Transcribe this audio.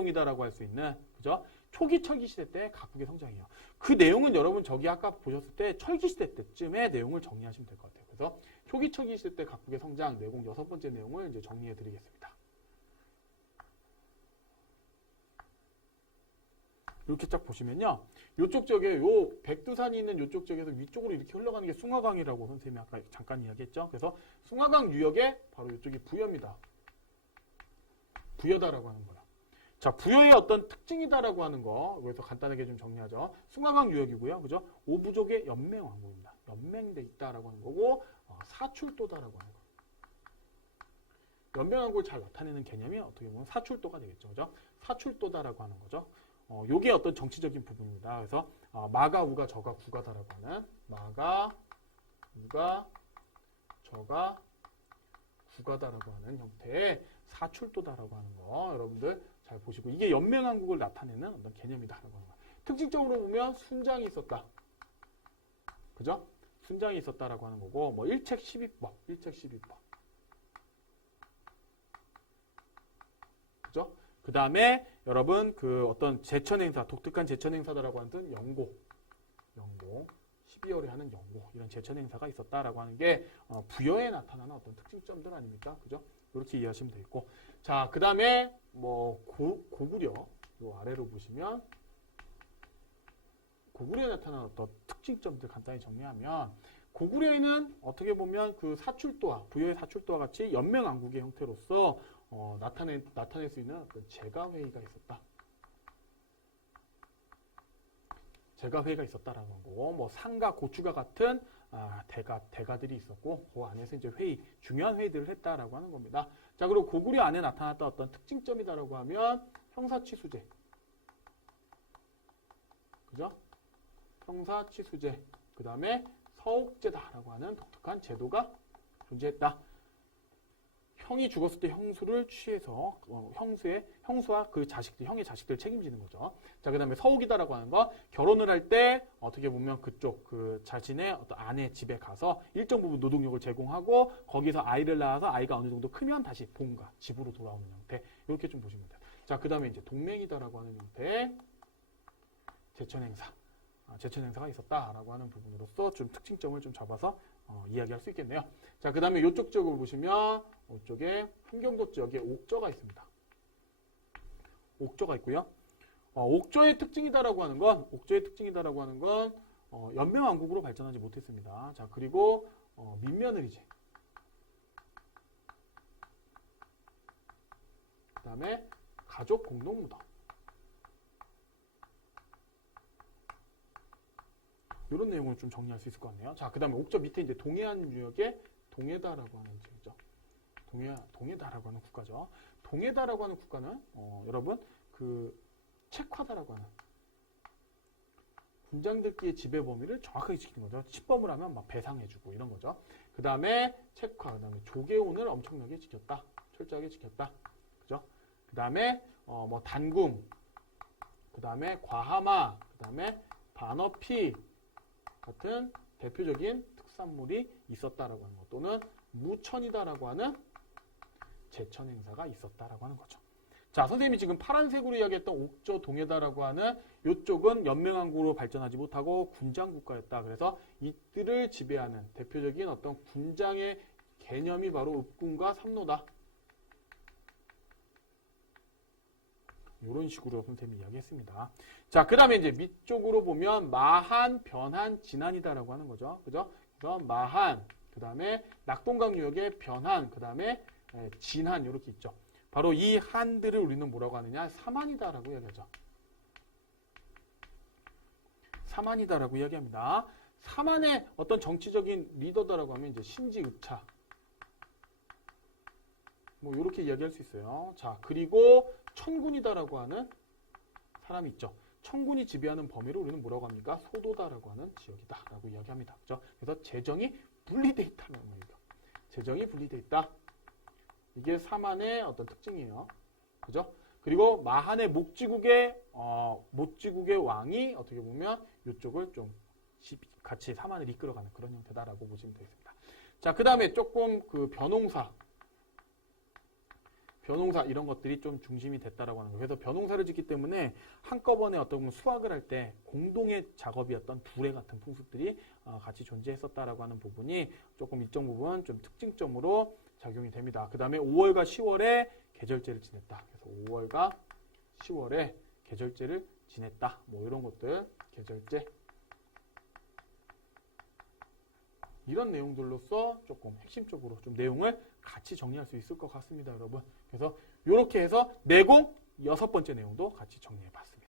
내용이다라고 할 수 있는, 그죠? 초기 철기 시대 때 각국의 성장이에요. 그 내용은 여러분 저기 아까 보셨을 때 철기 시대 때쯤의 내용을 정리하시면 될 것 같아요. 그래서 초기 철기 시대 때 각국의 성장 내공 6번째 내용을 이제 정리해 드리겠습니다. 이렇게 쫙 보시면요. 요쪽 쪽에 요 백두산이 있는 요쪽 쪽에서 위쪽으로 이렇게 흘러가는 게 숭화강이라고 선생님이 아까 잠깐 이야기했죠. 그래서 숭화강 유역에 바로 이쪽이 부여입니다. 부여다라고 하는 거야. 자, 부여의 어떤 특징이다라고 하는 거, 그래서 간단하게 좀 정리하죠. 숭화강 유역이고요. 그죠? 오부족의 연맹왕국입니다. 연맹돼 있다라고 하는 거고, 사출도다라고 하는 거. 연맹왕국을 잘 나타내는 개념이 어떻게 보면 사출도가 되겠죠. 그죠? 사출도다라고 하는 거죠. 요게 어떤 정치적인 부분입니다. 그래서, 마가, 우가, 저가, 구가다라고 하는, 마가, 우가, 저가, 구가다라고 하는 형태의 사출도다라고 하는 거, 여러분들 잘 보시고, 이게 연맹왕국을 나타내는 어떤 개념이다라고 하는 거. 특징적으로 보면 순장이 있었다. 그죠? 순장이 있었다라고 하는 거고, 뭐, 일책 12법, 일책 12법. 그죠? 그 다음에 여러분 그 어떤 제천행사, 독특한 제천행사다라고 하는 영고, 12월에 하는 영고, 이런 제천행사가 있었다라고 하는 게 부여에 나타나는 어떤 특징점들 아닙니까? 그죠? 이렇게 이해하시면 되겠고. 자, 그 다음에 뭐 고구려, 요 아래로 보시면 고구려에 나타나는 어떤 특징점들 간단히 정리하면, 고구려에는 어떻게 보면 그 사출도와, 부여의 사출도와 같이 연맹왕국의 형태로서 나타낼 수 있는 어떤 제가회의가 있었다. 제가회의가 있었다라는 거고, 뭐 상가, 고추가 같은 대가들이 있었고, 그 안에서 이제 중요한 회의들을 했다라고 하는 겁니다. 자, 그리고 고구려 안에 나타났던 어떤 특징점이다라고 하면 형사취수제, 그죠? 형사취수제, 그 다음에 서옥제다라고 하는 독특한 제도가 존재했다. 형이 죽었을 때 형수를 취해서 형수와 그 자식들, 형의 자식들을 책임지는 거죠. 자, 그 다음에 서옥이다라고 하는 거, 결혼을 할 때 어떻게 보면 그쪽 그 자신의 어떤 아내 집에 가서 일정 부분 노동력을 제공하고 거기서 아이를 낳아서 아이가 어느 정도 크면 다시 본가 집으로 돌아오는 형태, 이렇게 좀 보시면 돼요. 자, 그 다음에 이제 동맹이다라고 하는 형태의 제천행사가 있었다라고 하는 부분으로서 좀 특징점을 좀 잡아서 이야기할 수 있겠네요. 자, 그 다음에 이쪽 쪽을 보시면 이쪽에 함경도 지역에 옥저가 있습니다. 옥저가 있고요. 옥저의 특징이다라고 하는 건 연맹왕국으로 발전하지 못했습니다. 자, 그리고 민며느리제, 그 다음에 가족 공동무덤, 이런 내용을 좀 정리할 수 있을 것 같네요. 자, 그 다음에 옥저 밑에 이제 동해안 유역에 동해다라고 하는 지역이죠. 동해다라고 하는 국가죠. 동해다라고 하는 국가는 여러분 그 책화다라고 하는 군장들끼리의 지배 범위를 정확하게 지키는 거죠. 침범을 하면 막 배상해주고 이런 거죠. 그 다음에 책화, 그 다음에 조계온을 엄청나게 지켰다. 철저하게 지켰다. 그죠? 그 다음에 뭐 단궁, 그 다음에 과하마, 그 다음에 반어피 같은 대표적인 특산물이 있었다라고 하는 것, 또는 무천이다라고 하는 제천 행사가 있었다라고 하는 거죠. 자, 선생님이 지금 파란색으로 이야기했던 옥저 동해다라고 하는 이쪽은 연맹왕국으로 발전하지 못하고 군장 국가였다. 그래서 이들을 지배하는 대표적인 어떤 군장의 개념이 바로 읍군과 삼노다. 이런 식으로 선생님이 이야기했습니다. 자, 그 다음에 이제 밑쪽으로 보면 마한, 변한, 진한이다라고 하는 거죠. 그죠? 그래서 마한, 그 다음에 낙동강 유역의 변한, 그 다음에 진한, 이렇게 있죠. 바로 이 한들을 우리는 뭐라고 하느냐? 사만이다라고 이야기하죠. 사만이다라고 이야기합니다. 사만의 어떤 정치적인 리더다라고 하면 이제 신지읍차. 뭐 이렇게 이야기할 수 있어요. 자, 그리고 천군이다라고 하는 사람이 있죠. 천군이 지배하는 범위를 우리는 뭐라고 합니까? 소도다라고 하는 지역이다라고 이야기합니다. 그죠? 그래서 재정이 분리돼 있다는 거예요. 재정이 분리돼 있다. 이게 사만의 어떤 특징이에요. 그죠? 그리고 마한의 목지국의 왕이 어떻게 보면 이쪽을 좀 같이 사만을 이끌어가는 그런 형태다라고 보시면 되겠습니다. 자, 그 다음에 조금 그 변홍사. 벼농사 이런 것들이 좀 중심이 됐다라고 하는 거예요. 그래서 벼농사를 짓기 때문에 한꺼번에 어떤 수확을 할 때 공동의 작업이었던 두레 같은 풍습들이 같이 존재했었다라고 하는 부분이 조금 일정 부분 좀 특징점으로 작용이 됩니다. 그 다음에 5월과 10월에 계절제를 지냈다. 그래서 5월과 10월에 계절제를 지냈다. 뭐 이런 것들 계절제 이런 내용들로서 조금 핵심적으로 좀 내용을 같이 정리할 수 있을 것 같습니다, 여러분. 그래서 이렇게 해서 내공 6번째 내용도 같이 정리해 봤습니다.